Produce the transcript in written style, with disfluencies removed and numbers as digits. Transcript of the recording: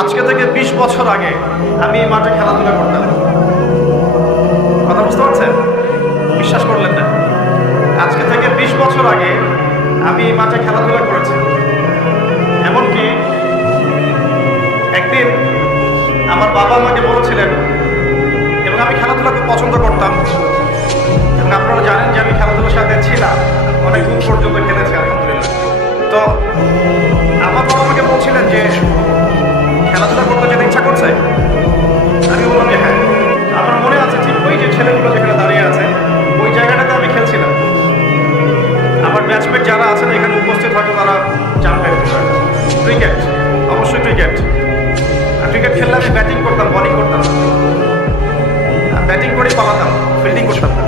আজকে থেকে 20 বছর আগে আমি এই মাঠে খেলাধুলা করতাম। কথা বুঝতে পারছেন? বিশ্বাস করলেন না? আজকে থেকে 20 বছর আগে আমি এই মাঠে খেলাধুলা করেছি। এমনকি একদিন আমার বাবা আমাকে বলেছিলেন, এবং আমি খেলাধুলা খুব পছন্দ করতাম, এবং আপনারা জানেন যে আমি খেলাধুলার সাথে ছিলাম, অনেক দূর পর্যন্ত খেলেছি আলহামদুলিল্লাহ। তো আমার বাবা আমাকে বলছিলেন যে খেলাধুলা করতে যেতে ইচ্ছা করছে। আমি বললাম যে হ্যাঁ। আমার মনে আছে ঠিক ওই যে ছেলেগুলো যেখানে দাঁড়িয়ে আছে ওই জায়গাটাতে আমি খেলছিলাম। আমার ব্যাচমেট যারা আছেন এখানে উপস্থিত হয়তো তারা জানবেন ক্রিকেট, অবশ্যই ক্রিকেট। আর ক্রিকেট খেললে আমি ব্যাটিং করতাম, বলিং করতাম, ব্যাটিং করেই পালাতাম, ফিল্ডিং করতাম না।